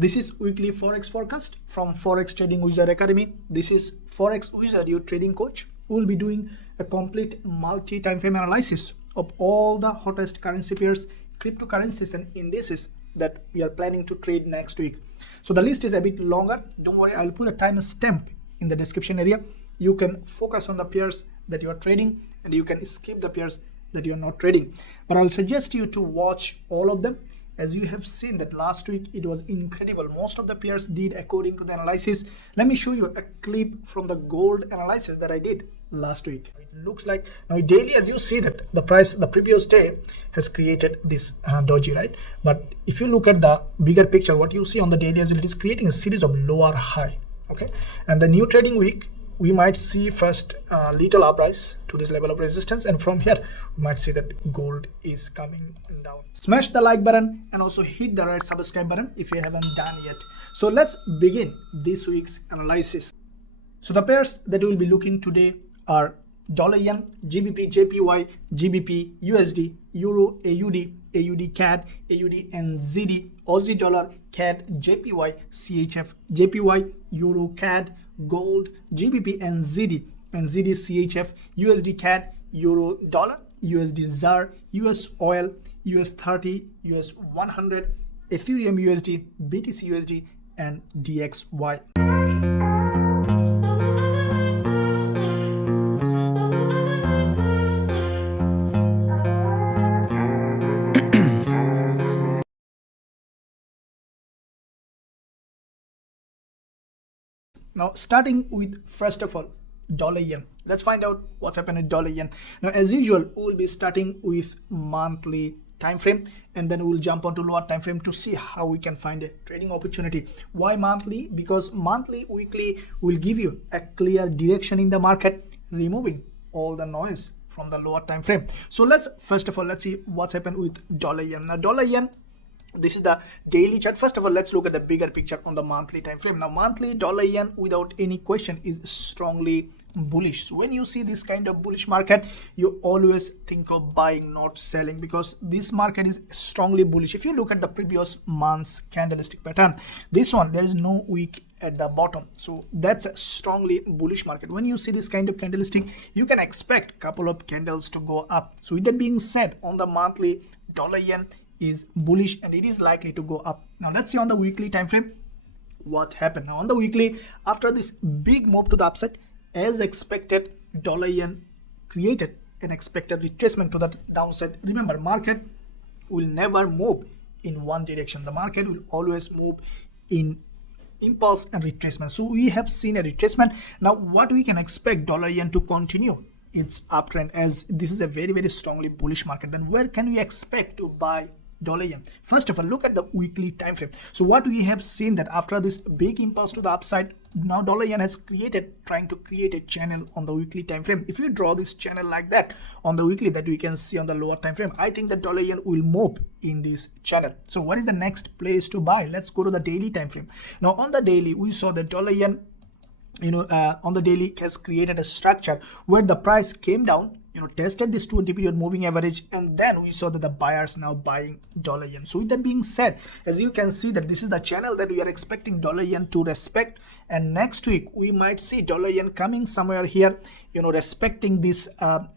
This is weekly Forex forecast from Forex Trading Wizard Academy. This is Forex Wizard, your trading coach. We'll be doing a complete multi-time frame analysis of all the hottest currency pairs, cryptocurrencies and indices that we are planning to trade next week. So the list is a bit longer. Don't worry, I'll put a time stamp in the description area. You can focus on the pairs that you are trading and you can skip the pairs that you are not trading. But I'll suggest you to watch all of them. As you have seen that last week, it was incredible. Most of the pairs did according to the analysis. Let me show you a clip from the gold analysis that I did last week. It looks like now daily, as you see that the price the previous day has created this doji, right? But if you look at the bigger picture, what you see on the daily as well, it is creating a series of lower high. Okay, and the new trading week, we might see first little uprise to this level of resistance, and from here we might see that gold is coming down. Smash the like button and also hit the red subscribe button if you haven't done yet. So let's begin this week's analysis. So the pairs that we'll be looking today are dollar yen, GBPJPY, GBPUSD, Euro AUD, AUDCAD, AUDNZD, Aussie dollar, CADJPY, CHFJPY, EURUCAD, gold, GBPNZD, NZDCHF, USDCAD, Euro dollar, USDZAR, USOIL, US30, US100, Ethereum USD, BTCUSD, and DXY. Now, starting with first of all, dollar yen. Let's find out what's happened with dollar yen. Now, as usual, we'll be starting with monthly time frame, and then we'll jump onto lower time frame to see how we can find a trading opportunity. Why monthly? Because monthly, weekly will give you a clear direction in the market, removing all the noise from the lower time frame. So let's first of all, let's see what's happened with dollar yen. Now, dollar yen, this is the daily chart. First of all, let's look at the bigger picture on the monthly time frame. Now, monthly dollar yen, without any question, is strongly bullish. So when you see this kind of bullish market, you always think of buying, not selling, because this market is strongly bullish. If you look at the previous month's candlestick pattern, this one, there is no wick at the bottom, so that's a strongly bullish market. When you see this kind of candlestick, you can expect a couple of candles to go up. So with that being said, on the monthly, dollar yen is bullish and it is likely to go up. Now let's see on the weekly time frame what happened. Now on the weekly, after this big move to the upside, as expected, dollar yen created an expected retracement to the downside. Remember, market will never move in one direction. The market will always move in impulse and retracement. So we have seen a retracement. Now what we can expect, dollar yen to continue its uptrend, as this is a very, very strongly bullish market. Then where can we expect to buy dollar yen? First of all, look at the weekly time frame. So what we have seen that after this big impulse to the upside, now dollar yen has trying to create a channel on the weekly time frame. If you draw this channel like that on the weekly, that we can see on the lower time frame, I think that dollar yen will move in this channel. So what is the next place to buy? Let's go to the daily time frame. Now on the daily, we saw that dollar yen, on the daily, has created a structure where the price came down, tested this 20 period moving average, and then we saw that the buyers now buying dollar yen. So with that being said, as you can see that this is the channel that we are expecting dollar yen to respect, and next week we might see dollar yen coming somewhere here, respecting this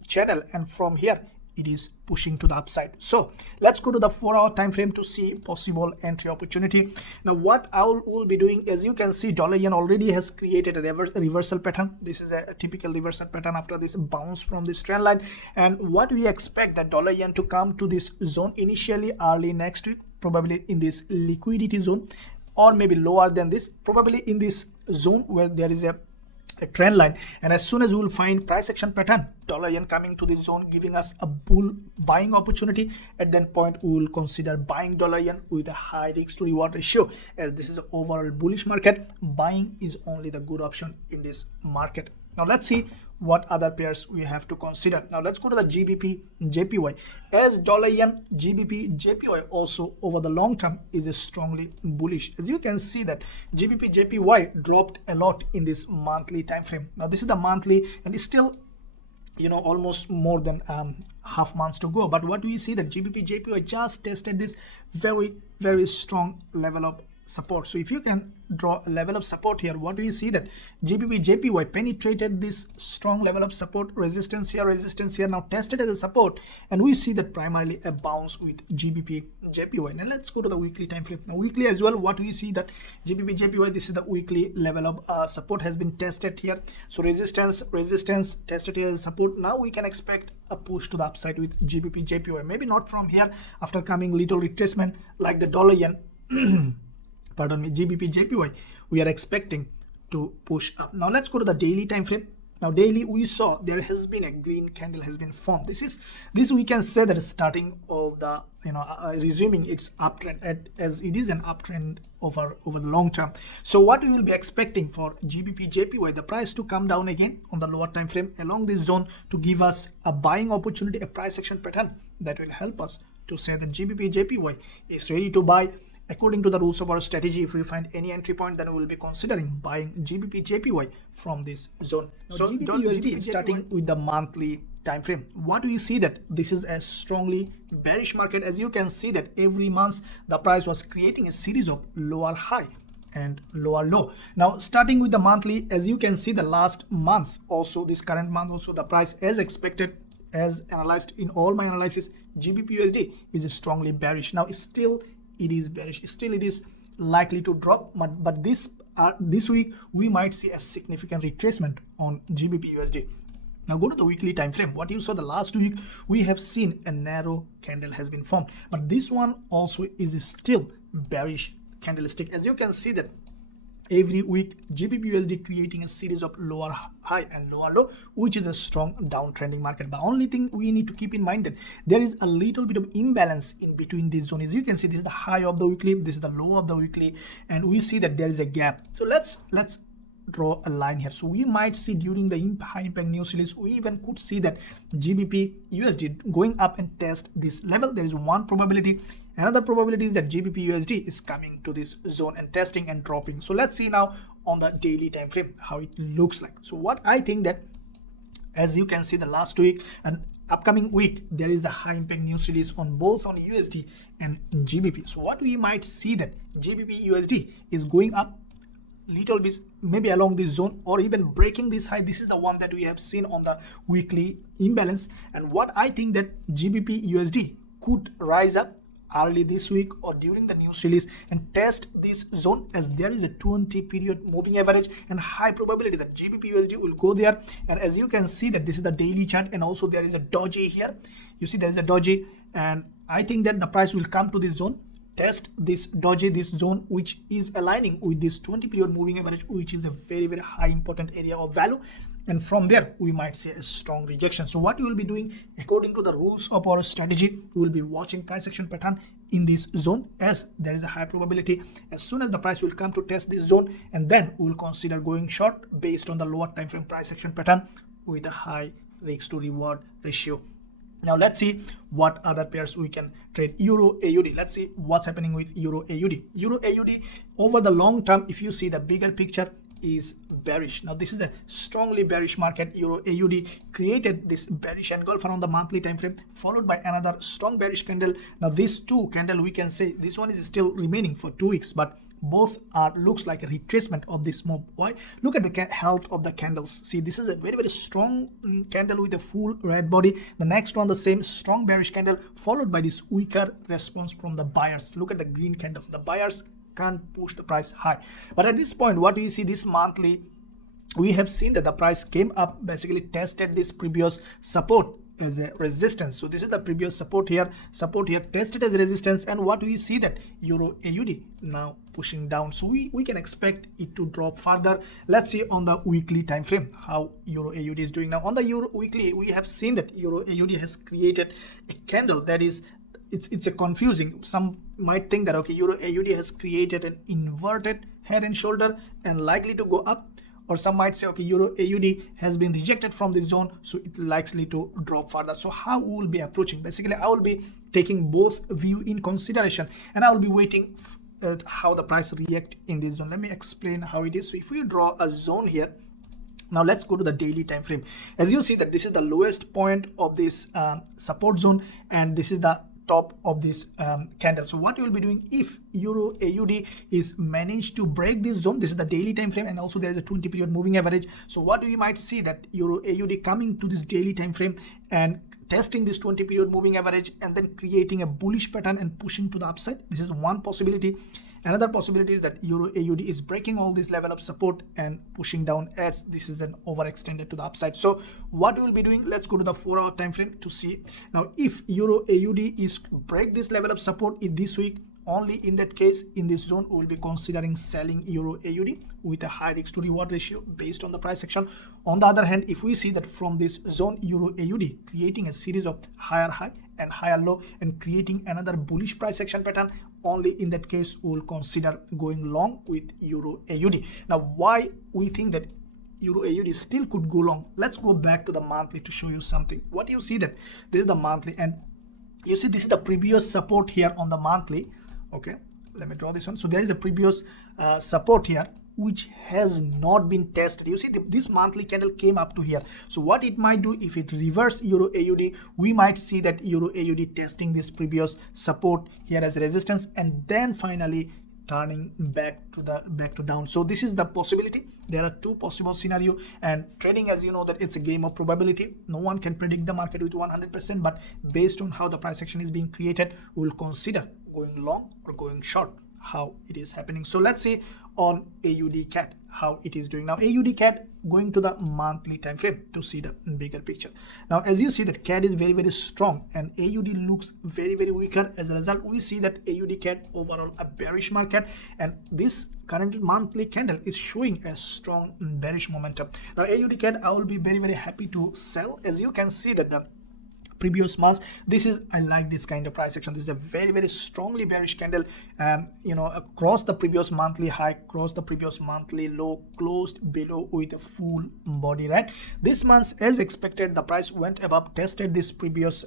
channel, and from here it is pushing to the upside. So let's go to the 4-hour time frame to see possible entry opportunity. Now what I will be doing, as you can see, dollar yen already has created a reversal pattern. This is a typical reversal pattern after this bounce from this trend line, and what we expect that dollar yen to come to this zone initially early next week, probably in this liquidity zone, or maybe lower than this, probably in this zone where there is a trend line. And as soon as we will find price action pattern, dollar yen coming to this zone, giving us a bull buying opportunity, at that point we will consider buying dollar yen with a high risk to reward ratio. As this is an overall bullish market, buying is only the good option in this market. Now let's see what other pairs we have to consider. Now let's go to the GBPJPY. As dollar yen, GBPJPY also over the long term is strongly bullish. As you can see that GBPJPY dropped a lot in this monthly time frame. Now this is the monthly, and it's still almost more than half months to go. But what do we see that GBPJPY just tested this very, very strong level of support. So if you can draw a level of support here, what do you see that GBPJPY penetrated this strong level of support, resistance here, now tested as a support, and we see that primarily a bounce with GBPJPY. Now let's go to the weekly time frame. Now weekly as well, what do you see that GBPJPY, this is the weekly level of support has been tested here. So resistance tested here as support. Now we can expect a push to the upside with GBPJPY. Maybe not from here after coming little retracement like the dollar yen. Pardon me, GBPJPY, we are expecting to push up. Now let's go to the daily time frame. Now daily, we saw there has been a green candle has been formed. This we can say that is starting of the resuming its uptrend, as it is an uptrend over the long term. So what we will be expecting for GBPJPY, the price to come down again on the lower time frame along this zone to give us a buying opportunity, a price action pattern that will help us to say that GBPJPY is ready to buy. According to the rules of our strategy, if we find any entry point, then we will be considering buying GBPJPY from this zone. So GBPUSD, starting with the monthly time frame, what do you see that this is a strongly bearish market? As you can see that every month the price was creating a series of lower high and lower low. Now starting with the monthly, as you can see the last month also, this current month also, the price as expected, as analyzed in all my analysis, GBPUSD is strongly bearish. Now still it is bearish, still it is likely to drop, but this week we might see a significant retracement on GBPUSD. Now go to the weekly time frame. What you saw the last week, we have seen a narrow candle has been formed, but this one also is still bearish candlestick. As you can see that every week GBPUSD creating a series of lower high and lower low, which is a strong downtrending market. But only thing we need to keep in mind that there is a little bit of imbalance in between these zones. As you can see, this is the high of the weekly, this is the low of the weekly, and we see that there is a gap. So let's draw a line here. So we might see during the high impact news release, we even could see that GBPUSD going up and test this level. There is one probability. Another probability is that GBPUSD is coming to this zone and testing and dropping. So let's see now on the daily time frame how it looks like. So what I think that, as you can see, the last week and upcoming week, there is a high impact news release on both on USD and GBP. So what we might see that GBPUSD is going up little bit, maybe along this zone, or even breaking this high. This is the one that we have seen on the weekly imbalance. And what I think that GBPUSD could rise up early this week or during the news release and test this zone, as there is a 20 period moving average and high probability that GBPUSD will go there. And as you can see that this is the daily chart, and also there is a doji here. You see there is a doji, and I think that the price will come to this zone, test this doji, this zone, which is aligning with this 20 period moving average, which is a very, very high important area of value. And from there, we might see a strong rejection. So what we will be doing, according to the rules of our strategy, we will be watching price action pattern in this zone, as there is a high probability as soon as the price will come to test this zone, and then we will consider going short based on the lower time frame price action pattern with a high risk to reward ratio. Now let's see what other pairs we can trade. Euro AUD. Let's see what's happening with Euro AUD. Euro AUD over the long term, if you see the bigger picture, is bearish. Now this is a strongly bearish market. Euro AUD created this bearish engulf around the monthly time frame, followed by another strong bearish candle. Now these two candle, we can say this one is still remaining for 2 weeks, but both are looks like a retracement of this move. Why? Look at the health of the candles. See, this is a very, very strong candle with a full red body. The next one, the same strong bearish candle, followed by this weaker response from the buyers. Look at the green candles. The buyers can't push the price high. But at this point, what do you see? This monthly, we have seen that the price came up, basically tested this previous support as a resistance. So this is the previous support here, tested as a resistance. And what do we see that Euro AUD now pushing down. So we can expect it to drop further. Let's see on the weekly time frame how Euro AUD is doing. Now on the Euro weekly, we have seen that Euro AUD has created a candle that is, it's a confusing. Some might think that, okay, Euro AUD has created an inverted head and shoulder and likely to go up. Or some might say, okay, Euro AUD has been rejected from the zone, so it likely to drop further. So how we will be approaching? Basically, I will be taking both view in consideration, and I will be waiting at how the price react in this zone. Let me explain how it is. So if we draw a zone here, now let's go to the daily time frame. As you see that this is the lowest point of this support zone, and this is the top of this candle. So what you will be doing if Euro AUD is managed to break this zone, this is the daily time frame, and also there is a 20 period moving average. So what we might see that Euro AUD coming to this daily time frame and testing this 20 period moving average and then creating a bullish pattern and pushing to the upside. This is one possibility. Another possibility is that Euro AUD is breaking all this level of support and pushing down as this is then overextended to the upside. So what we will be doing, let's go to the 4-hour time frame to see. Now if Euro AUD is break this level of support in this week, only in that case, in this zone, we will be considering selling Euro AUD with a high risk to reward ratio based on the price action. On the other hand, if we see that from this zone, Euro AUD creating a series of higher high and higher low and creating another bullish price action pattern, only in that case, we will consider going long with Euro AUD. Now, why we think that Euro AUD still could go long? Let's go back to the monthly to show you something. What you see that this is the monthly, and you see this is the previous support here on the monthly. Okay, let me draw this one. So there is a previous support here which has not been tested. You see this monthly candle came up to here. So what it might do, if it reverse Euro AUD, we might see that Euro AUD testing this previous support here as resistance and then finally turning back to down. So this is the possibility. There are two possible scenario, and trading, as you know, that it's a game of probability. No one can predict the market with 100%, but based on how the price action is being created, we'll consider going long or going short, how it is happening. So let's see on AUDCAD how it is doing. Now AUDCAD, going to the monthly time frame to see the bigger picture. Now as you see that CAD is very strong and AUD looks very weaker. As a result, we see that AUDCAD overall a bearish market, and this current monthly candle is showing a strong bearish momentum. Now AUDCAD, I will be very happy to sell. As you can see that the previous months, this is, I like this kind of price action. This is a very strongly bearish candle, you know, across the previous monthly high, across the previous monthly low, closed below with a full body, right? This month, as expected, the price went above, tested this previous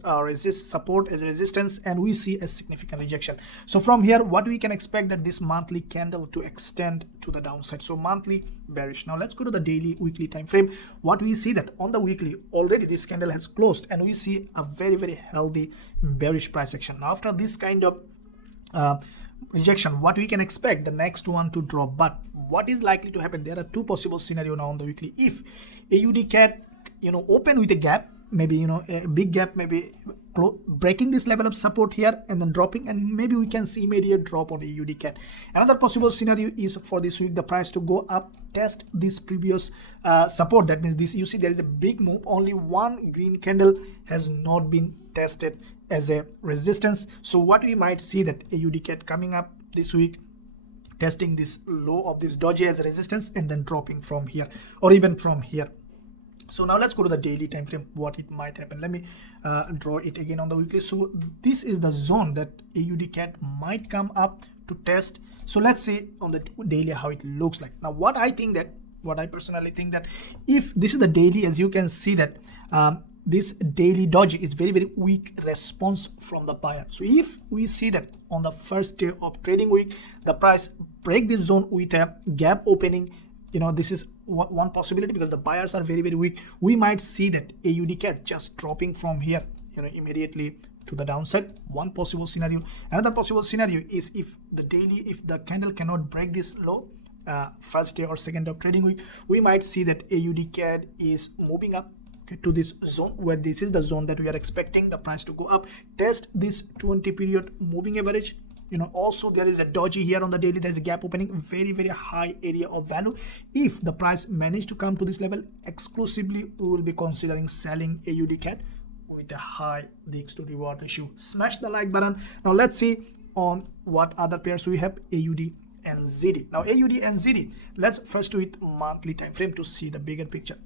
support as resistance, and we see a significant rejection. So from here, what we can expect that this monthly candle to extend to the downside. So monthly bearish. Now let's go to the daily weekly time frame. What we see that on the weekly, already this candle has closed and we see a very healthy bearish price action. Now after this kind of rejection, what we can expect the next one to drop. But what is likely to happen, there are two possible scenario now on the weekly. If AUDCAD, you know, open with a gap, maybe, you know, a big gap, maybe breaking this level of support here and then dropping, and maybe we can see immediate drop on AUDCAD. Another possible scenario is for this week the price to go up, test this previous support. That means this, you see there is a big move, only one green candle has not been tested as a resistance. So what we might see that AUDCAD coming up this week, testing this low of this doji as a resistance and then dropping from here or even from here. So now let's go to the daily time frame, what it might happen. Let me draw it again on the weekly. So this is the zone that AUDCAD might come up to test. So let's see on the daily how it looks like. Now what I personally think that if this is the daily, as you can see that this daily doji is very weak response from the buyer. So if we see that on the first day of trading week, the price break this zone with a gap opening, you know, this is one possibility because the buyers are very weak. We might see that AUDCAD just dropping from here, you know, immediately to the downside. One possible scenario. Another possible scenario is if the daily, if the candle cannot break this low, first day or second day of trading week, we might see that AUDCAD is moving up, okay, to this zone, where this is the zone that we are expecting the price to go up, test this 20 period moving average. You know, also there is a doji here on the daily, there is a gap opening, very high area of value. If the price managed to come to this level, exclusively we will be considering selling AUDCAD with a high risk to reward ratio. Smash the like button. Now let's see on what other pairs we have. AUDNZD. Now AUDNZD, let's first do it monthly time frame to see the bigger picture.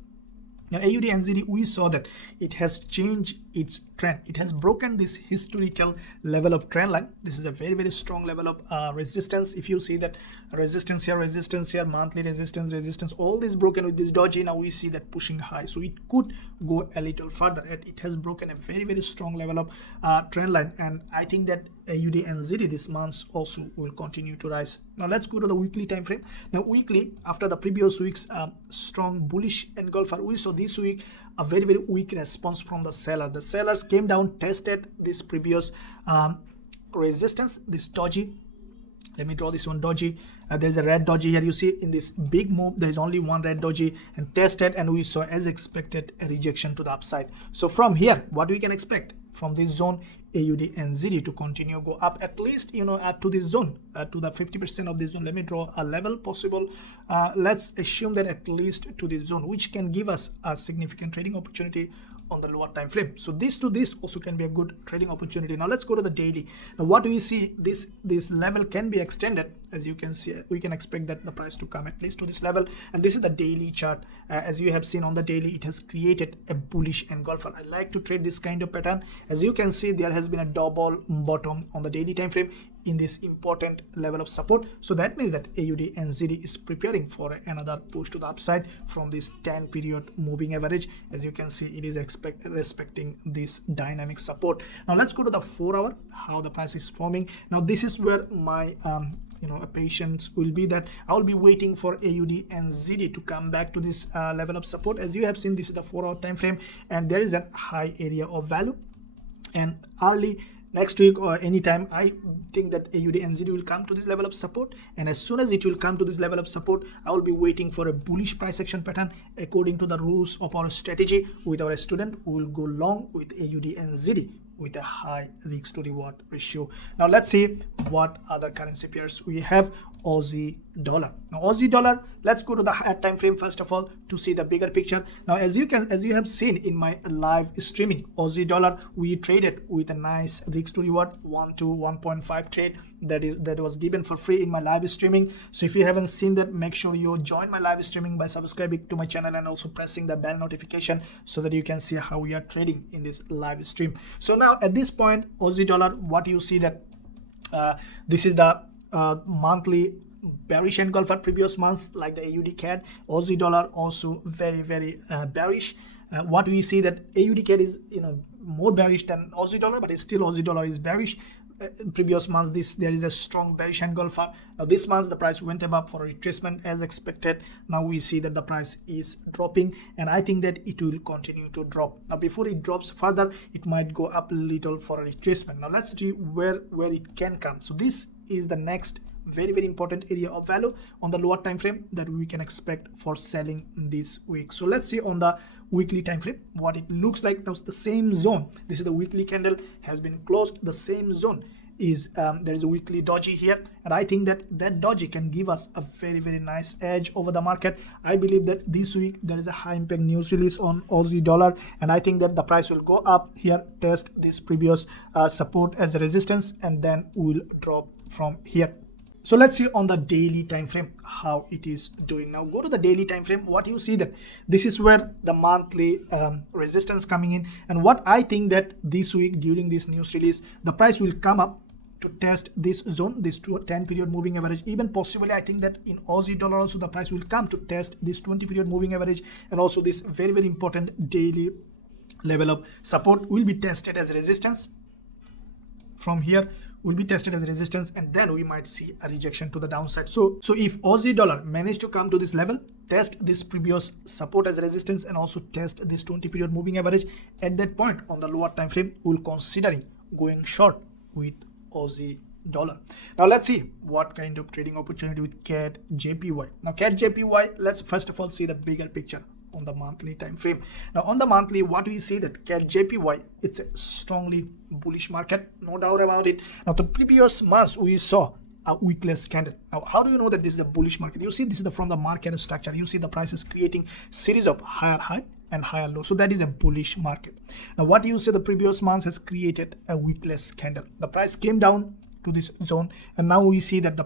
Now AUDNZD, we saw that it has changed its trend. It has broken this historical level of trend line. This is a very strong level of resistance. If you see that resistance here, monthly resistance, all this broken with this doji. Now we see that pushing high. So it could go a little further. It has broken a very strong level of trend line, and I think that AUDNZD this month also will continue to rise. Now let's go to the weekly time frame. Now weekly, after the previous week's strong bullish engulfer, we saw this week a very weak response from the seller. The sellers came down, tested this previous resistance, this doji. Let me draw this one doji. There's a red doji here. You see in this big move, there is only one red doji and tested, and we saw as expected a rejection to the upside. So from here, what we can expect from this zone, AUDNZD to continue go up at least, you know, to this zone, to the 50% of this zone. Let me draw a level possible. Let's assume that at least to this zone, which can give us a significant trading opportunity on the lower time frame. So this to this also can be a good trading opportunity. Now let's go to the daily. Now what do we see? This level can be extended. As you can see, we can expect that the price to come at least to this level, and this is the daily chart. As you have seen on the daily, it has created a bullish engulfer. I like to trade this kind of pattern. As you can see, there has been a double bottom on the daily time frame in this important level of support. So that means that AUDNZD is preparing for another push to the upside from this 10 period moving average. As you can see, it is respecting this dynamic support. Now let's go to the 4 hour, how the price is forming. Now this is where my patience will be, that I will be waiting for AUDNZD to come back to this level of support. As you have seen, this is the 4 hour time frame, and there is a high area of value, and early next week or anytime, I think that AUDNZD will come to this level of support, and as soon as it will come to this level of support, I will be waiting for a bullish price action pattern according to the rules of our strategy. With our student, we will go long with AUDNZD with a high risk to reward ratio. Now let's see what other currency pairs we have. Aussie dollar. Now Aussie dollar, let's go to the higher time frame first of all to see the bigger picture. Now as you have seen in my live streaming, Aussie dollar, we traded with a nice risk to reward 1 to 1.5 trade that was given for free in my live streaming. So if you haven't seen that, make sure you join my live streaming by subscribing to my channel and also pressing the bell notification so that you can see how we are trading in this live stream. So now at this point, Aussie dollar, what you see that this is the monthly bearish engulfer previous months, like the AUDCAD. Aussie dollar also very bearish. What we see that AUDCAD is more bearish than Aussie dollar, but it's still Aussie dollar is bearish. Previous months, there is a strong bearish engulfer. Now this month the price went above for a retracement as expected. Now we see that the price is dropping, and I think that it will continue to drop. Now before it drops further, it might go up a little for a retracement. Now let's see where it can come. So this is the next very important area of value on the lower time frame that we can expect for selling this week. So let's see on the weekly time frame what it looks like. Now the same zone, this is the weekly candle, has been closed. The same zone is there is a weekly doji here, and I think that doji can give us a very nice edge over the market. I believe that this week there is a high impact news release on Aussie dollar, and I think that the price will go up here, test this previous support as a resistance, and then will drop from here. So let's see on the daily time frame how it is doing. Now go to the daily time frame. What you see that this is where the monthly resistance coming in, and what I think that this week during this news release, the price will come up to test this zone, this 10 period moving average. Even possibly I think that in Aussie dollar also the price will come to test this 20 period moving average, and also this very important daily level of support will be tested as resistance. From here will be tested as resistance, and then we might see a rejection to the downside. So if Aussie dollar managed to come to this level, test this previous support as resistance, and also test this 20 period moving average, at that point on the lower time frame we'll considering going short with Aussie dollar. Now let's see what kind of trading opportunity with CADJPY. Now CADJPY, let's first of all see the bigger picture on the monthly time frame. Now on the monthly, what we see that CADJPY, it's a strongly bullish market, no doubt about it. Now the previous months we saw a wickless candle. Now how do you know that this is a bullish market? You see this is from the market structure. You see the price is creating series of higher high and higher low. So that is a bullish market. Now what you see the previous months has created a wickless candle. The price came down to this zone, and now we see that the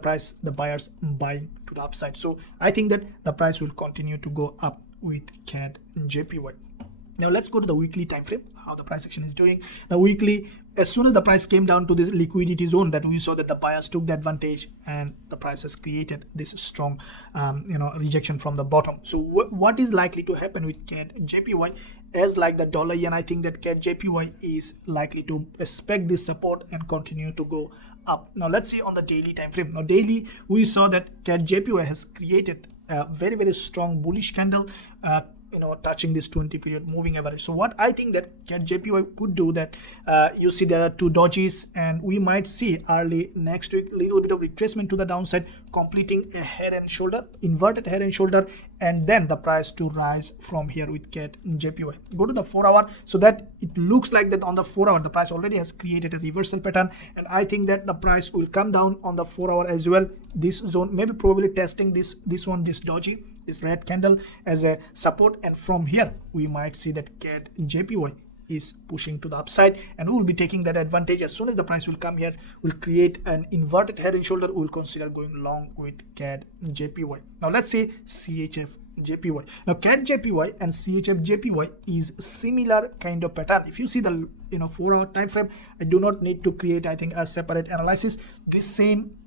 buyers buying to the upside. So I think that the price will continue to go up with CADJPY. Now let's go to the weekly time frame, how the price action is doing. Now weekly, as soon as the price came down to this liquidity zone, that we saw that the buyers took the advantage and the price has created this strong rejection from the bottom. So what is likely to happen with CADJPY? As like the dollar yen, I think that CADJPY is likely to respect this support and continue to go up. Now let's see on the daily time frame. Now daily, we saw that CADJPY has created a very, very strong bullish candle, touching this 20 period moving average. So what I think that CADJPY could do, that you see there are two dojis, and we might see early next week little bit of retracement to the downside, completing a head and shoulder, inverted head and shoulder, and then the price to rise from here with CADJPY. Go to the 4 hour, so that it looks like that on the 4 hour the price already has created a reversal pattern, and I think that the price will come down on the 4 hour as well, this zone, maybe probably testing this doji, this red candle as a support, and from here we might see that CADJPY is pushing to the upside, and we will be taking that advantage. As soon as the price will come here, will create an inverted head and shoulder, we will consider going long with CADJPY. Now let's say CHFJPY. Now CADJPY and CHFJPY is similar kind of pattern. If you see the 4 hour time frame, I do not need to create, I think, a separate analysis. This same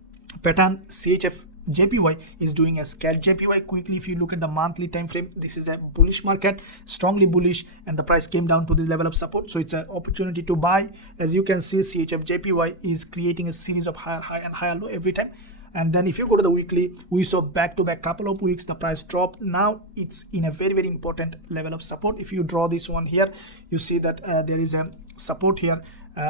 pattern CHFJPY is doing as CADJPY. Quickly, if you look at the monthly time frame, this is a bullish market, strongly bullish, and the price came down to this level of support, so it's an opportunity to buy. As you can see, CHFJPY is creating a series of higher high and higher low every time. And then if you go to the weekly, we saw back-to-back couple of weeks the price dropped. Now it's in a very, very important level of support. If you draw this one here, you see that there is a support here,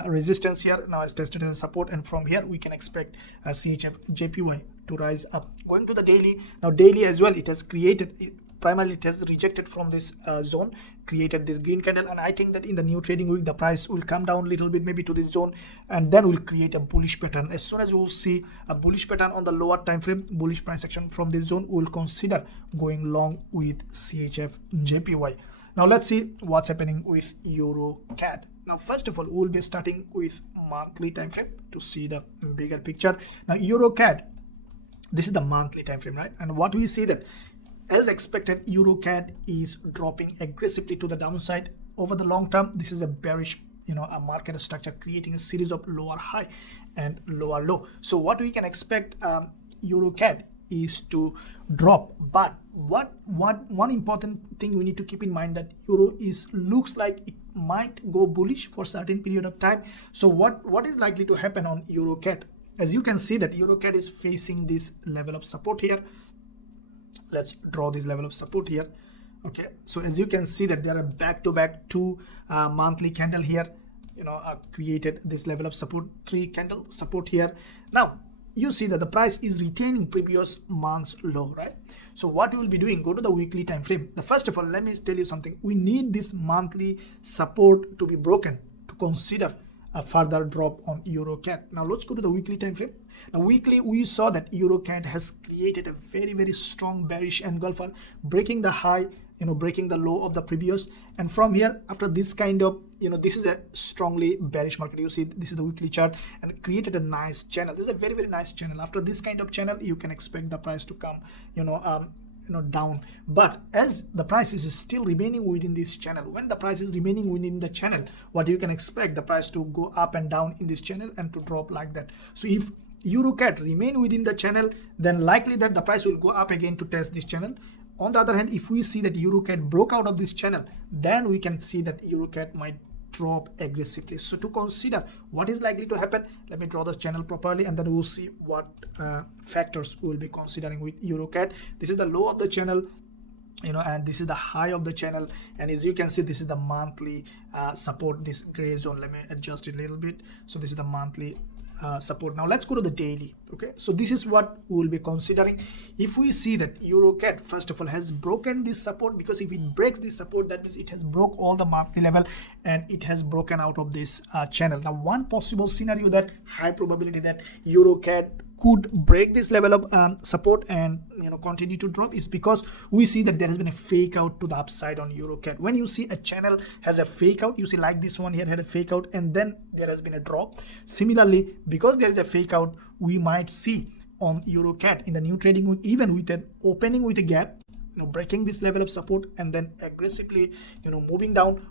resistance here. Now it's tested as a support, and from here we can expect CHFJPY to rise up. Going to the daily, now daily as well, it has created, primarily it has rejected from this zone, created this green candle, and I think that in the new trading week the price will come down a little bit, maybe to this zone, and then we'll create a bullish pattern. As soon as we'll see a bullish pattern on the lower time frame, bullish price action from this zone, we'll consider going long with CHFJPY. Now let's see what's happening with EUROCAD. Now first of all, we'll be starting with monthly time frame to see the bigger picture. Now EUROCAD, this is the monthly time frame, right? And what we see that, as expected, EUROCAD is dropping aggressively to the downside. Over the long term, this is a bearish, a market structure creating a series of lower high and lower low. So what we can expect, EUROCAD is to drop. But one important thing we need to keep in mind, that euro looks like it might go bullish for a certain period of time. So what is likely to happen on EUROCAD? As you can see that EUROCAD is facing this level of support here. Let's draw this level of support here. Okay, so as you can see that there are back-to-back two monthly candle here, created this level of support, 3 candle support here. Now you see that the price is retaining previous month's low, right? So what we will be doing, go to the weekly time frame. First of all, let me tell you something. We need this monthly support to be broken to consider a further drop on EUROCAD. Now let's go to the weekly time frame. Now weekly, we saw that EUROCAD has created a very, very strong bearish engulfer, breaking the high, breaking the low of the previous, and from here, after this kind of, this is a strongly bearish market. You see this is the weekly chart, and created a nice channel. This is a very, very nice channel. After this kind of channel, you can expect the price to come down. But as the price is still remaining within this channel, when the price is remaining within the channel, what you can expect, the price to go up and down in this channel and to drop like that. So if EUROCAD remain within the channel, then likely that the price will go up again to test this channel. On the other hand, if we see that EUROCAD broke out of this channel, then we can see that EUROCAD might drop aggressively. So to consider what is likely to happen, let me draw the channel properly, and then we'll see what factors we will be considering with EUROCAD. This is the low of the channel, and this is the high of the channel, and as you can see, this is the monthly support, this gray zone. Let me adjust it a little bit. So this is the monthly support. Now let's go to the daily. Okay, so this is what we will be considering. If we see that EUROCAD first of all has broken this support, because if it breaks this support, that means it has broke all the monthly level and it has broken out of this channel. Now one possible scenario, that high probability that EUROCAD could break this level of support and continue to drop, is because we see that there has been a fake out to the upside on EUROCAD. When you see a channel has a fake out, you see like this one here had a fake out and then there has been a drop. Similarly, because there is a fake out, we might see on EUROCAD in the new trading week, even with an opening with a gap, breaking this level of support and then aggressively moving down,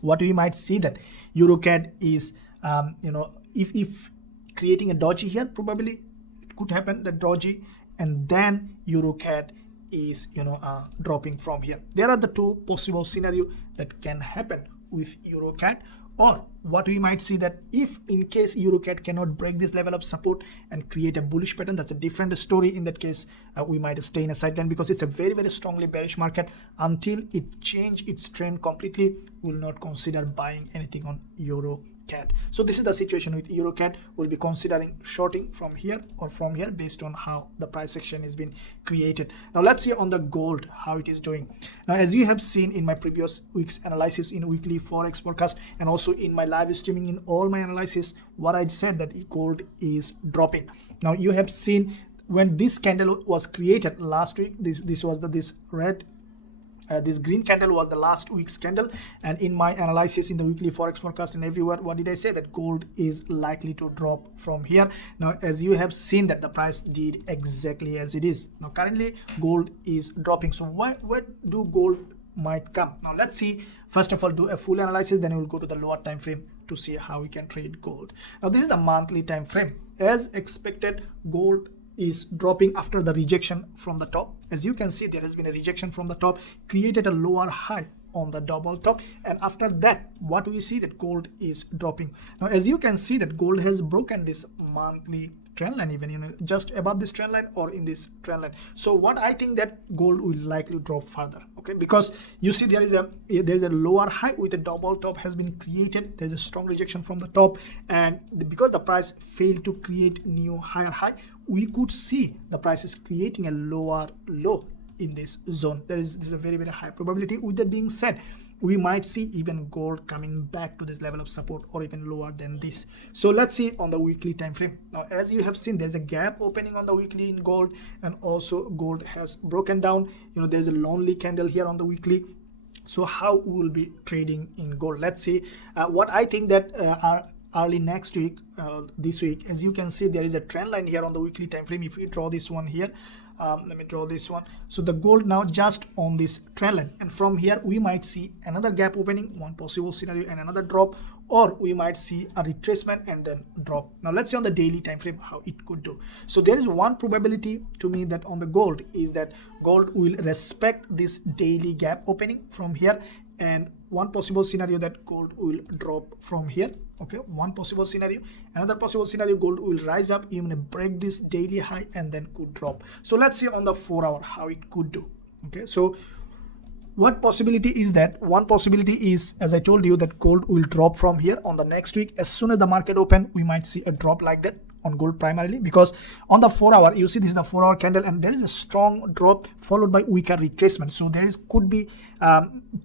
what we might see that EURCAD is if creating a doji here, probably it could happen that doji, and then EURCAD is dropping from here. There are the two possible scenario that can happen with EURCAD. Or what we might see that if in case EURCAD cannot break this level of support and create a bullish pattern, that's a different story. In that case, we might stay in a sideline because it's a very, very strongly bearish market. Until it change its trend completely, we will not consider buying anything on EURCAD. So this is the situation with EURCAD. We'll be considering shorting from here or from here based on how the price action has been created. Now let's see on the gold how it is doing. Now as you have seen in my previous week's analysis in weekly Forex forecast and also in my live streaming in all my analysis, what I said that gold is dropping. Now you have seen when this candle was created last week, this was this red. This green candle was the last week's candle, and in my analysis in the weekly Forex forecast and everywhere, what did I say? That gold is likely to drop from here. Now as you have seen that the price did exactly as it is. Now currently gold is dropping. So where do gold might come? Now let's see, first of all do a full analysis, then we will go to the lower time frame to see how we can trade gold. Now this is the monthly time frame. As expected, gold is dropping after the rejection from the top. As you can see, there has been a rejection from the top, created a lower high on the double top, and after that what we see that gold is dropping. Now as you can see that gold has broken this monthly trend line, even just above this trend line or in this trend line. So what I think that gold will likely drop further, okay, because you see there is a lower high with a double top has been created. There's a strong rejection from the top, and because the price failed to create new higher high, we could see the price is creating a lower low in this zone. This is a very, very high probability. With that being said, we might see even gold coming back to this level of support or even lower than this. So let's see on the weekly time frame. Now as you have seen, there's a gap opening on the weekly in gold, and also gold has broken down. There's a lonely candle here on the weekly. So how we will be trading in gold? Let's see what I think that early next week, this week, as you can see, there is a trend line here on the weekly time frame. If we draw this one here, let me draw this one. So the gold now just on this trend line, and from here we might see another gap opening, one possible scenario, and another drop, or we might see a retracement and then drop. Now let's see on the daily time frame how it could do. So there is one probability to me that on the gold is that gold will respect this daily gap opening from here, and one possible scenario that gold will drop from here. Okay, one possible scenario. Another possible scenario, gold will rise up, even break this daily high, and then could drop. So let's see on the 4 hour how it could do. Okay, so what possibility is that? One possibility is, as I told you, that gold will drop from here on the next week. As soon as the market open, we might see a drop like that on gold primarily, because on the 4 hour, you see this is the 4 hour candle, and there is a strong drop followed by weaker retracement. So there could be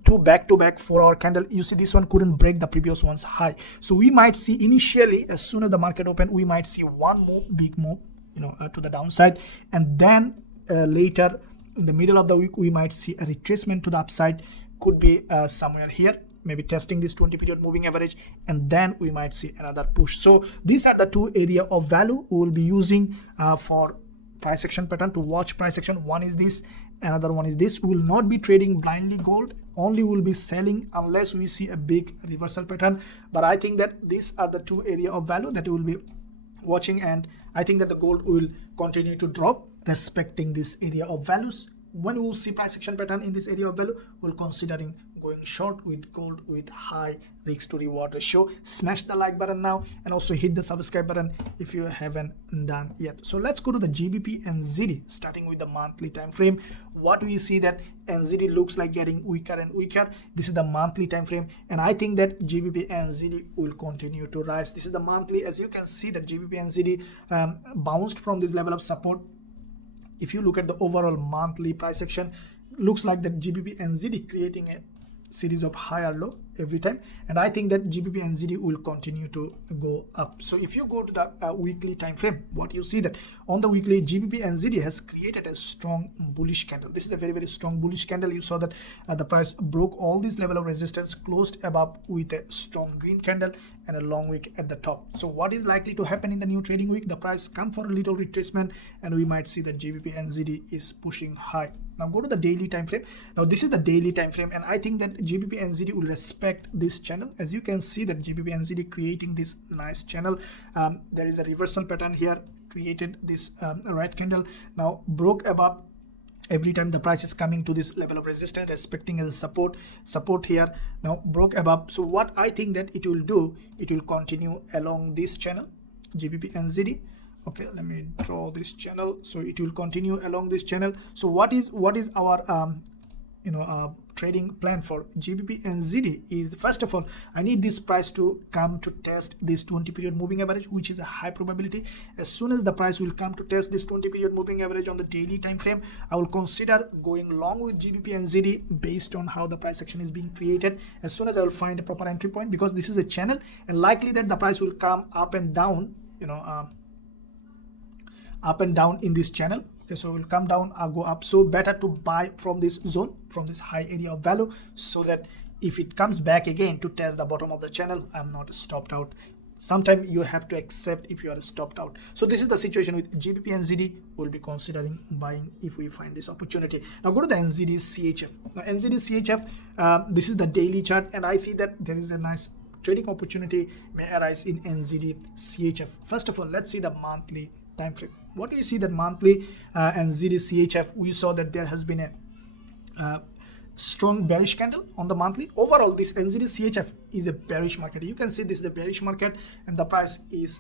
two back-to-back 4 hour candle. You see this one couldn't break the previous one's high. So we might see initially, as soon as the market open, we might see one big move to the downside, and then later in the middle of the week we might see a retracement to the upside. Could be somewhere here, maybe testing this 20 period moving average, and then we might see another push. So these are the two area of value we will be using for price action pattern to watch price action. One is this, another one is this. We will not be trading blindly gold, only will be selling unless we see a big reversal pattern. But I think that these are the two area of value that we will be watching, and I think that the gold will continue to drop respecting this area of values. When we will see price action pattern in this area of value, we'll considering going short with gold with high risk to reward ratio. Smash the like button now, and also hit the subscribe button if you haven't done yet. So let's go to the GBPNZD, starting with the monthly time frame. What we see that NZD looks like getting weaker and weaker. This is the monthly time frame, and I think that GBPNZD will continue to rise. This is the monthly. As you can see that GBPNZD bounced from this level of support. If you look at the overall monthly price action, looks like that GBPNZD creating a series of higher low every time, and I think that GBPNZD will continue to go up. So if you go to the weekly time frame, what you see that on the weekly GBPNZD has created a strong bullish candle. This is a very strong bullish candle. You saw that the price broke all this level of resistance, closed above with a strong green candle and a long wick at the top. So what is likely to happen in the new trading week? The price come for a little retracement, and we might see that GBPNZD is pushing high. Now go to the daily time frame. Now this is the daily time frame, and I think that GBPNZD will respect this channel. As you can see that GBPNZD creating this nice channel. There is a reversal pattern here, created this red candle, now broke above. Every time the price is coming to this level of resistance, respecting as a support here, now broke above. So what I think that it will do, it will continue along this channel, GBPNZD. Okay, let me draw this channel. So it will continue along this channel. So what is our trading plan for GBPNZD is, first of all, I need this price to come to test this 20 period moving average, which is a high probability. As soon as the price will come to test this 20 period moving average on the daily time frame, I will consider going long with GBPNZD based on how the price action is being created. As soon as I will find a proper entry point, because this is a channel, and likely that the price will come up and down, up and down in this channel. Okay, so it will come down or go up. So better to buy from this zone, from this high area of value, so that if it comes back again to test the bottom of the channel, I'm not stopped out. Sometimes you have to accept if you are stopped out. So this is the situation with GBPNZD. We'll be considering buying if we find this opportunity. Now go to the NZDCHF. Now NZDCHF, this is the daily chart, and I see that there is a nice trading opportunity may arise in NZDCHF. First of all, let's see the monthly time frame. What do you see that monthly NZDCHF? We saw that there has been a strong bearish candle on the monthly. Overall, this NZDCHF is a bearish market. You can see this is a bearish market, and the price is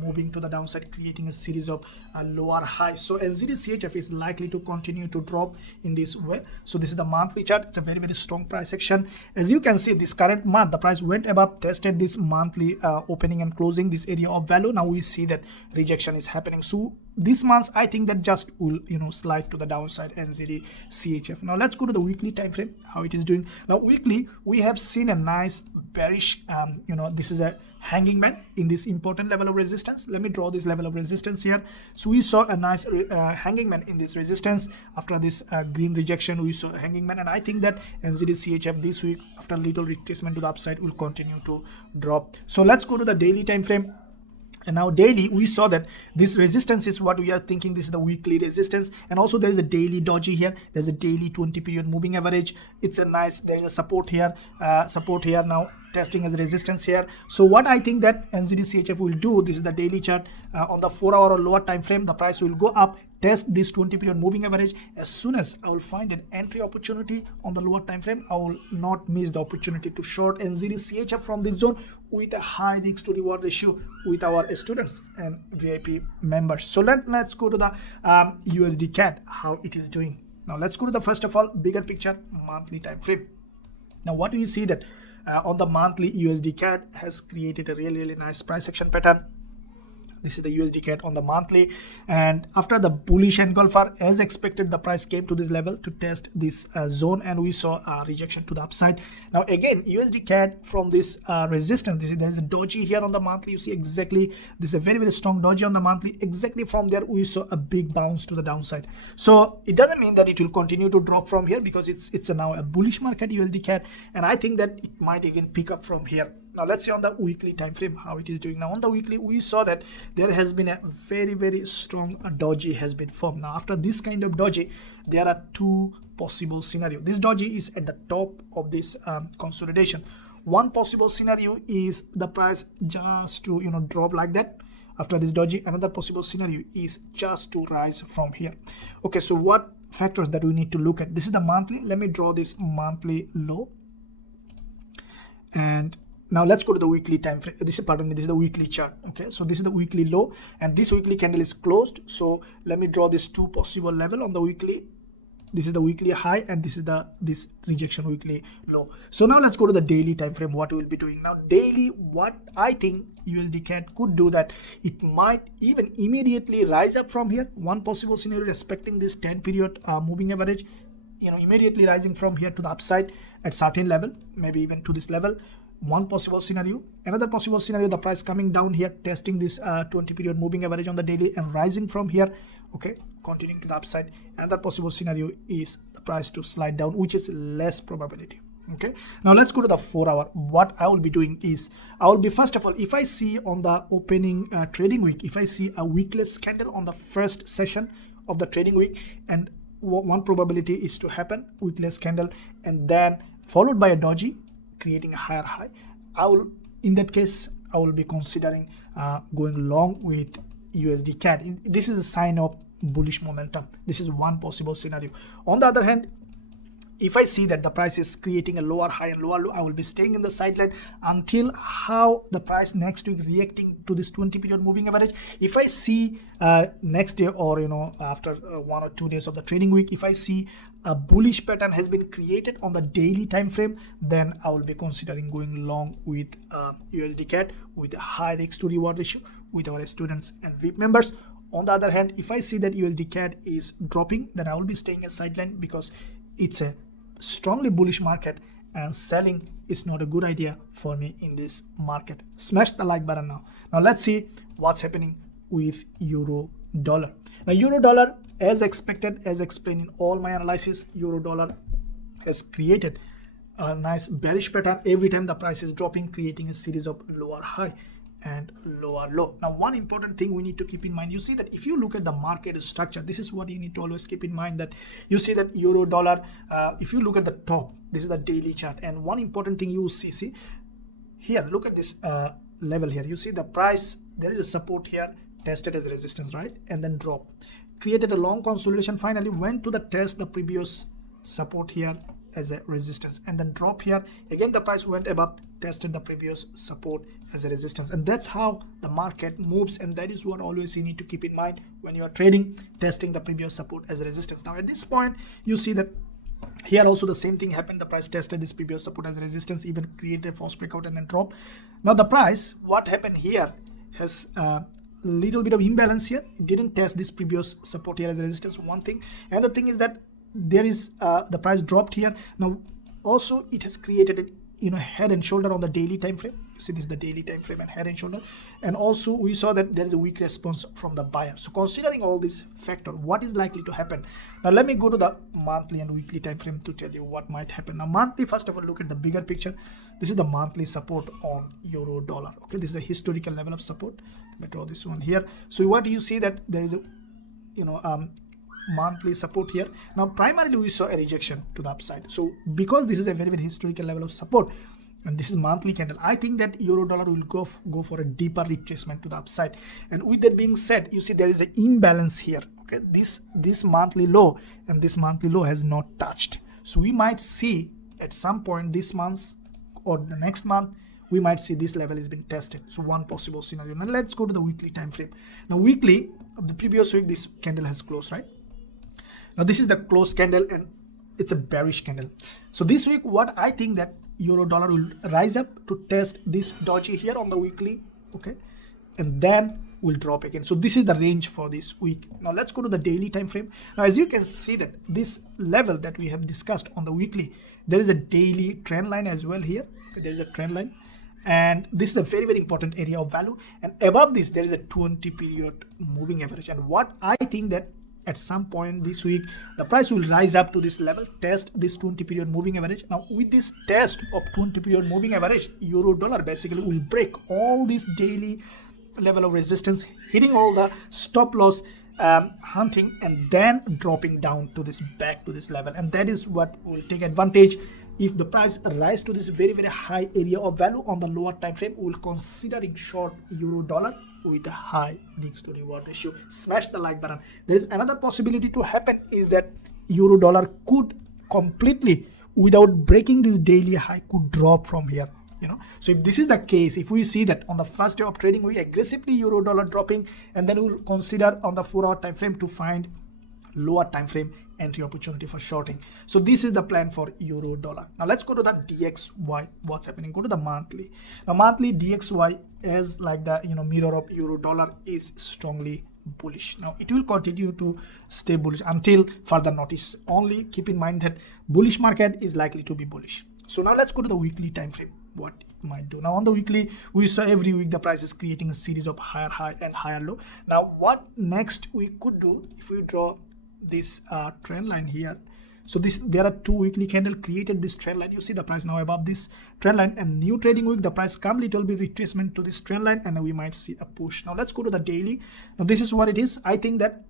moving to the downside, creating a series of lower highs. So NZDCHF is likely to continue to drop in this way. So this is the monthly chart. It's a very strong price action. As you can see, this current month the price went above, tested this monthly opening and closing this area of value. Now we see that rejection is happening. So this month I think that just will slide to the downside, NZDCHF. Now let's go to the weekly time frame, how it is doing. Now weekly we have seen a nice bearish this is a hanging man in this important level of resistance. Let me draw this level of resistance here. So we saw a nice hanging man in this resistance. After this green rejection, we saw a hanging man, and I think that NZDCHF this week, after a little retracement to the upside, will continue to drop. So let's go to the daily time frame. And now daily, we saw that this resistance is what we are thinking. This is the weekly resistance, and also there is a daily doji here. There's a daily 20 period moving average. It's a nice, there is a support here now, testing as a resistance here. So what I think that NZDCHF will do, this is the daily chart, on the 4 hour or lower time frame, the price will go up, test this 20 period moving average. As soon as I will find an entry opportunity on the lower time frame, I will not miss the opportunity to short NZDCHF from this zone with a high risk to reward ratio with our students and VIP members. So let's go to the USDCAD, how it is doing. Now let's go to the, first of all, bigger picture, monthly time frame. Now what do you see that on the monthly USDCAD has created a really nice price action pattern. This is the USDCAD on the monthly, and after the bullish engulfer, as expected, the price came to this level to test this zone, and we saw a rejection to the upside. Now again, USDCAD from this resistance, there is a doji here on the monthly. You see exactly, this is a very strong doji on the monthly. Exactly from there, we saw a big bounce to the downside. So it doesn't mean that it will continue to drop from here, because it's now a bullish market USDCAD, and I think that it might again pick up from here. Now let's see on the weekly time frame how it is doing. Now on the weekly, we saw that there has been a very strong doji has been formed. Now after this kind of doji, there are two possible scenarios. This doji is at the top of this consolidation. One possible scenario is the price just to drop like that after this doji. Another possible scenario is just to rise from here. Okay, so what factors that we need to look at? This is the monthly. Let me draw this monthly low, and now let's go to the weekly time frame. This is the weekly chart. Okay, so this is the weekly low, and this weekly candle is closed. So let me draw this two possible level on the weekly. This is the weekly high, and this is this rejection weekly low. So now let's go to the daily time frame, what we will be doing. Now daily, what I think USDCAD could do, that it might even immediately rise up from here. One possible scenario respecting this 10 period moving average. immediately rising from here to the upside at certain level, maybe even to this level. One possible scenario. Another possible scenario, the price coming down here, testing this 20 period moving average on the daily and rising from here, okay, continuing to the upside. Another possible scenario is the price to slide down, which is less probability. Okay, now let's go to the 4 hour. What I will be doing is, I will be, first of all, if I see on the opening trading week, if I see a weekless candle on the first session of the trading week, and one probability is to happen, weekless candle, and then followed by a doji creating a higher high, I will, in that case, I will be considering going long with USDCAD. This is a sign of bullish momentum. This is one possible scenario. On the other hand, if I see that the price is creating a lower high and lower low, I will be staying in the sideline until how the price next week reacting to this 20 period moving average. If I see next day, or after 1 or 2 days of the trading week, if I see a bullish pattern has been created on the daily time frame, then I will be considering going long with USDCAD with a high risk to reward ratio with our students and VIP members. On the other hand, if I see that USDCAD is dropping, then I will be staying a sideline because it's a strongly bullish market and selling is not a good idea for me in this market. Smash the like button now. Now let's see what's happening with euro dollar. Now euro dollar, as expected, as explained in all my analysis, euro dollar has created a nice bearish pattern every time the price is dropping, creating a series of lower high and lower low. Now one important thing we need to keep in mind, you see that if you look at the market structure, this is what you need to always keep in mind, that you see that euro dollar, if you look at the top, this is the daily chart, and one important thing you will see here, look at this level here, you see the price, there is a support here, tested as a resistance, right, and then drop, created a long consolidation, finally went to the test the previous support here as a resistance, and then drop here again, the price went above, tested the previous support as a resistance, and that's how the market moves, and that is what always you need to keep in mind when you are trading, testing the previous support as a resistance. Now at this point you see that here also the same thing happened, the price tested this previous support as a resistance, even created a false breakout and then drop. Now the price, what happened here, has little bit of imbalance here, it didn't test this previous support here as a resistance, one thing, and the thing is that there is the price dropped here. Now also it has created a head and shoulder on the daily time frame. You see this is the daily time frame and head and shoulder, and also we saw that there is a weak response from the buyer. So considering all these factors, what is likely to happen? Now let me go to the monthly and weekly time frame to tell you what might happen. Now monthly, first of all, look at the bigger picture. This is the monthly support on euro dollar. Okay, this is a historical level of support. Let me draw this one here. So what do you see that there is a monthly support here. Now primarily we saw a rejection to the upside. So because this is a very historical level of support and this is monthly candle, I think that euro dollar will go for a deeper retracement to the upside. And with that being said, you see there is an imbalance here. Okay, this monthly low and this monthly low has not touched. So we might see at some point this month or the next month, we might see this level has been tested. So one possible scenario. Now let's go to the weekly time frame. Now weekly of the previous week, this candle has closed, right? Now this is the closed candle and it's a bearish candle. So this week, what I think that euro dollar will rise up to test this doji here on the weekly, okay, and then will drop again. So this is the range for this week. Now let's go to the daily time frame. Now as you can see that this level that we have discussed on the weekly, there is a daily trend line as well here. Okay, there is a trend line, and this is a very important area of value, and above this there is a 20 period moving average. And what I think that at some point this week the price will rise up to this level, test this 20 period moving average. Now with this test of 20 period moving average, euro dollar basically will break all this daily level of resistance, hitting all the stop loss hunting, and then dropping down to this back to this level, and that is what will take advantage. If the price rise to this very high area of value on the lower time frame, we will considering short euro dollar with a high risk to reward ratio. Smash the like button. There is another possibility to happen is that euro dollar could completely, without breaking this daily high, could drop from here. So if this is the case, if we see that on the first day of trading we aggressively euro dollar dropping, and then we'll consider on the 4-hour time frame to find lower time frame entry opportunity for shorting. So this is the plan for euro dollar. Now let's go to the DXY. What's happening? Go to the monthly. Now monthly DXY is like the mirror of euro dollar, is strongly bullish. Now it will continue to stay bullish until further notice. Only keep in mind that bullish market is likely to be bullish. So now let's go to the weekly time frame, what it might do. Now on the weekly, we saw every week the price is creating a series of higher high and higher low. Now what next we could do, if we draw this trend line here. So there are 2 weekly candle created this trend line. You see the price now above this trend line, and new trading week the price come little bit retracement to this trend line, and we might see a push. Now let's go to the daily. Now this is what it is. I think that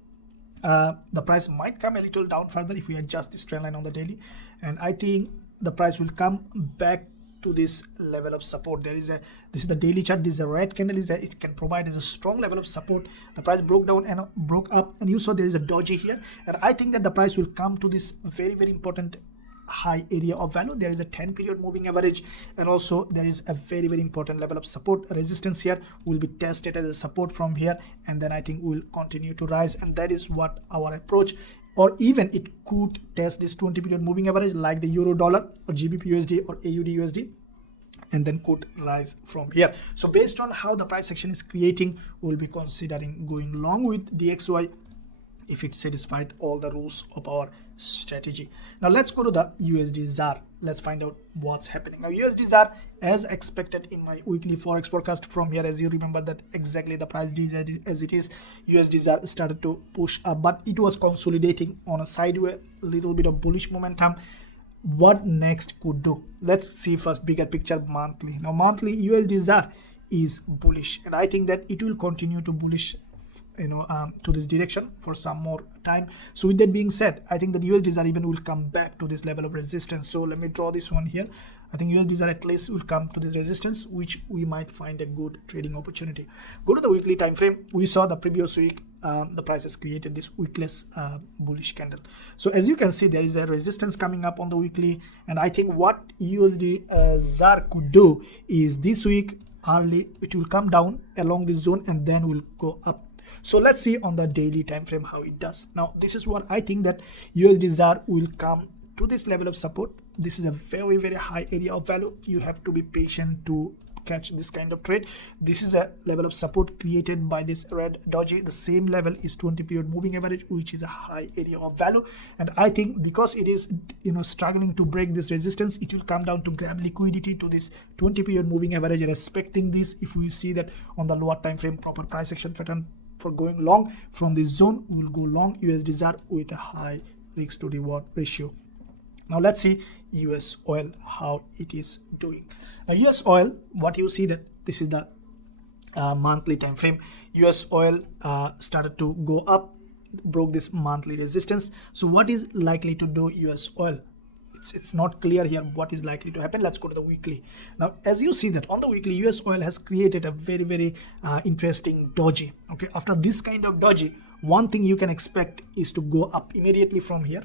the price might come a little down further if we adjust this trend line on the daily, and I think the price will come back to this level of support. This is the daily chart. This is a red candle. It can provide as a strong level of support. The price broke down and broke up, and you saw there is a doji here, and I think that the price will come to this very, very important high area of value. There is a 10-period moving average, and also there is a very, very important level of support. Resistance here will be tested as a support from here, and then I think will continue to rise, and that is what our approach. Or even it could test this 20-period moving average like the euro dollar or GBPUSD or AUDUSD, and then could rise from here. So based on how the price action is creating, we'll be considering going long with DXY if it satisfied all the rules of our strategy. Now let's go to the USDZAR. Let's find out what's happening. Now USDZAR, as expected in my weekly forex forecast from here, as you remember that exactly the price as it is, USDZAR started to push up, but it was consolidating on a sideways, little bit of bullish momentum. What next could do? Let's see first bigger picture monthly. Now monthly USDZAR is bullish, and I think that it will continue to bullish to this direction for some more time. So with that being said, I think that USDZAR even will come back to this level of resistance. So let me draw this one here. I think USDZAR at least will come to this resistance, which we might find a good trading opportunity. Go to the weekly time frame. We saw the previous week the price has created this weekless bullish candle. So as you can see, there is a resistance coming up on the weekly, and I think what USDZAR could do is this week early it will come down along this zone and then will go up. So let's see on the daily time frame how it does. Now this is what I think, that USDZAR will come to this level of support. This is a very, very high area of value. You have to be patient to catch this kind of trade. This is a level of support created by this red doji. The same level is 20-period moving average, which is a high area of value, and I think because it is struggling to break this resistance, it will come down to grab liquidity to this 20-period moving average. Respecting this, if we see that on the lower time frame proper price action pattern for going long from this zone, will go long USDZAR with a high risk to reward ratio. Now let's see US oil, how it is doing. Now US oil, what you see that this is the monthly time frame. US oil started to go up, broke this monthly resistance. So what is likely to do US oil? It's not clear here what is likely to happen. Let's go to the weekly. Now as you see that on the weekly, US oil has created a very, very interesting doji. Okay, after this kind of doji, one thing you can expect is to go up immediately from here.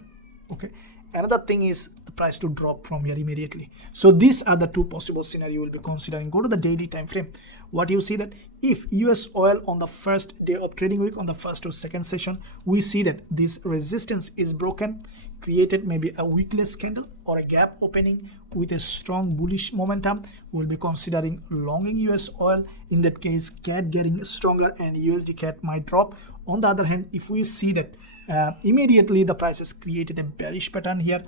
Okay, another thing is the price to drop from here immediately. So these are the two possible scenarios you will be considering. Go to the daily time frame. What you see that if US oil on the first day of trading week, on the first or second session, we see that this resistance is broken, created maybe a weekless candle or a gap opening with a strong bullish momentum, we'll be considering longing US oil. In that case, CAD getting stronger and USDCAD might drop. On the other hand, if we see that immediately the price has created a bearish pattern here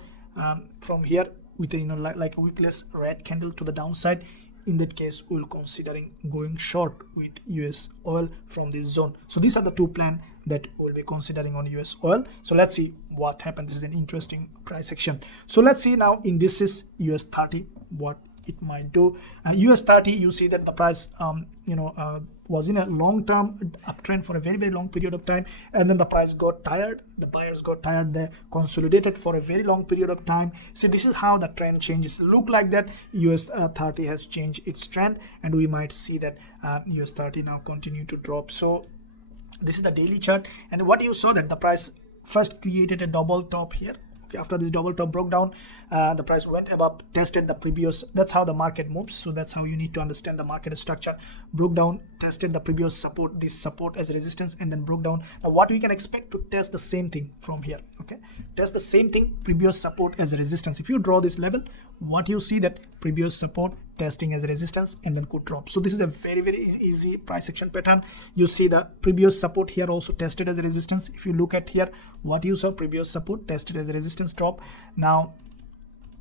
from here with a, like a weekless red candle to the downside, in that case we'll considering going short with US oil from this zone. So these are the two plans that we'll be considering on US oil. So let's see what happens. This is an interesting price action. So let's see now indices US 30 what it might do. US 30, you see that the price was in a long-term uptrend for a very, very long period of time, and then the price got tired, the buyers got tired, they consolidated for a very long period of time. See, this is how the trend changes. Look like that US 30 has changed its trend, and we might see that US 30 now continue to drop. So this is the daily chart, and what you saw that the price first created a double top here. Okay, after this double top broke down, the price went above, tested the previous. That's how the market moves. So that's how you need to understand the market structure. Broke down, tested the previous support, this support as resistance, and then broke down. Now what we can expect to test the same thing from here. Okay, test the same thing, previous support as a resistance. If you draw this level, what you see that previous support testing as a resistance, and then could drop. So this is a very easy price action pattern. You see the previous support here also tested as a resistance. If you look at here, what you saw, previous support tested as a resistance, drop. Now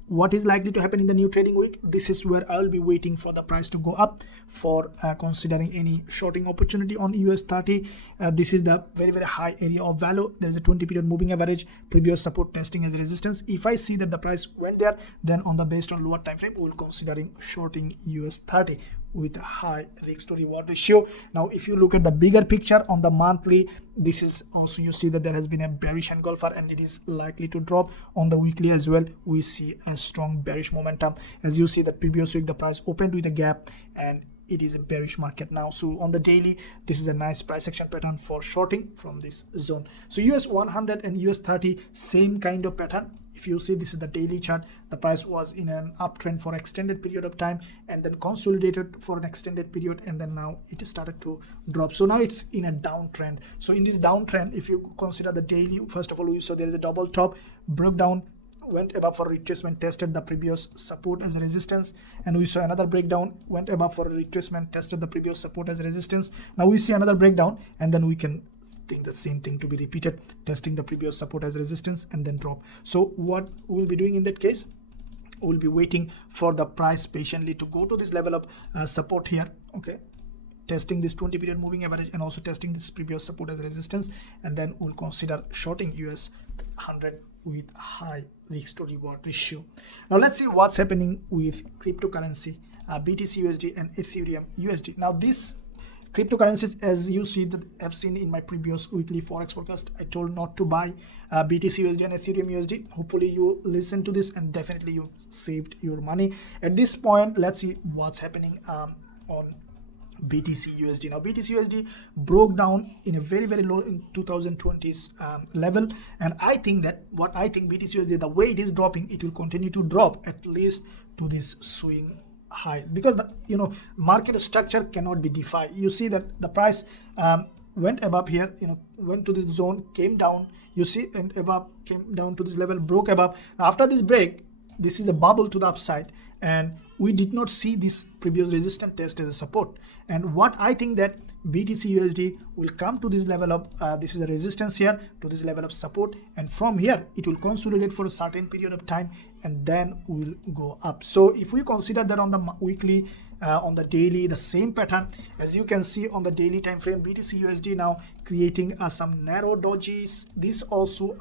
what is likely to happen in the new trading week? This is where I will be waiting for the price to go up for considering any shorting opportunity on US30. This is the very high area of value. There is a 20 period moving average, previous support testing as a resistance. If I see that the price went there, then based on lower time frame, we will considering shorting US30 with a high risk to reward ratio. Now if you look at the bigger picture on the monthly, this is also, you see that there has been a bearish engulfer and it is likely to drop. On the weekly as well, we see a strong bearish momentum. As you see that previous week the price opened with a gap and it is a bearish market now. So on the daily, this is a nice price action pattern for shorting from this zone. So US 100 and US 30, same kind of pattern. If you see, this is the daily chart. The price was in an uptrend for extended period of time and then consolidated for an extended period, and then now it started to drop. So now it's in a downtrend. So in this downtrend, if you consider the daily, first of all, we saw there is a double top, broke down, went above for retracement, tested the previous support as a resistance, and we saw another breakdown, went above for retracement, tested the previous support as a resistance. Now we see another breakdown, and then we can think the same thing to be repeated, testing the previous support as resistance and then drop. So what we'll be doing in that case, we'll be waiting for the price patiently to go to this level of support here, okay, testing this 20 period moving average and also testing this previous support as resistance, and then we'll consider shorting US 100 with high risk to reward ratio. Now let's see what's happening with cryptocurrency, BTCUSD and Ethereum USD. Now this cryptocurrencies, as you see that I've seen in my previous weekly Forex forecast, I told not to buy BTCUSD and Ethereum USD. Hopefully you listen to this and definitely you saved your money. At this point, let's see what's happening on BTCUSD. Now BTCUSD broke down in a very low in 2020s level, and I think that BTCUSD, the way it is dropping, it will continue to drop at least to this swing high, because the market structure cannot be defied. You see that the price went above here, went to this zone, came down, you see, and above, came down to this level, broke above. Now after this break, this is a bubble to the upside, and we did not see this previous resistance test as a support. And what I think that BTCUSD will come to this level of this is a resistance here, to this level of support, and from here it will consolidate for a certain period of time and then will go up. So if we consider that on the weekly, on the daily, the same pattern, as you can see on the daily time frame, BTCUSD now creating some narrow dojis. This also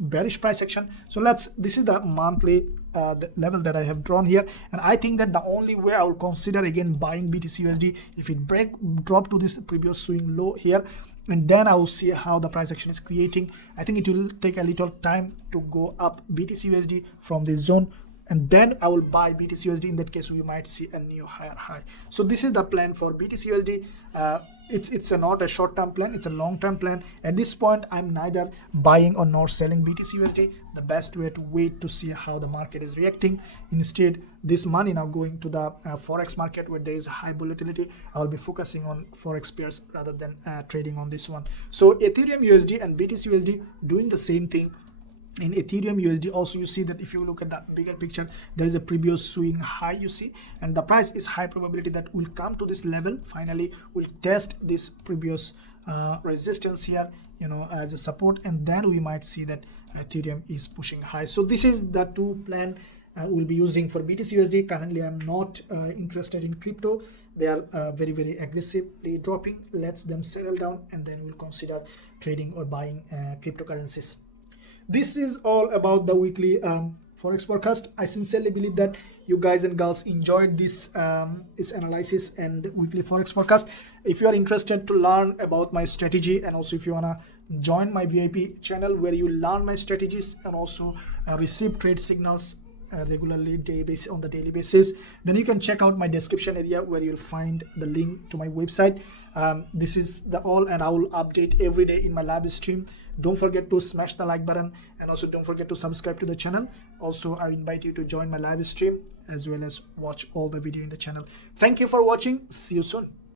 bearish price action. So this is the monthly the level that I have drawn here, and I think that the only way I will consider again buying BTCUSD if it drop to this previous swing low here, and then I will see how the price action is creating. I think it will take a little time to go up BTCUSD from this zone, and then I will buy BTCUSD. In that case, we might see a new higher high. So this is the plan for BTCUSD. It's not a short-term plan, it's a long-term plan. At this point, I'm neither buying or nor selling BTCUSD. The best way to wait to see how the market is reacting. Instead, this money now going to the Forex market where there is high volatility. I'll be focusing on Forex pairs rather than trading on this one. So Ethereum USD and BTCUSD doing the same thing. In Ethereum USD also, you see that if you look at the bigger picture, there is a previous swing high, you see, and the price is high probability that will come to this level. Finally, will test this previous resistance here, as a support, and then we might see that Ethereum is pushing high. So this is the two plan we'll be using for BTCUSD. Currently, I'm not interested in crypto. They are very aggressively dropping. Let them settle down, and then we'll consider trading or buying cryptocurrencies. This is all about the weekly Forex forecast. I sincerely believe that you guys and girls enjoyed this analysis and weekly Forex forecast. If you are interested to learn about my strategy, and also if you wanna join my VIP channel where you learn my strategies and also receive trade signals regularly on the daily basis, then you can check out my description area where you'll find the link to my website. This is the all, and I will update every day in my live stream. Don't forget to smash the like button, and also don't forget to subscribe to the channel. Also, I invite you to join my live stream as well as watch all the video in the channel. Thank you for watching. See you soon.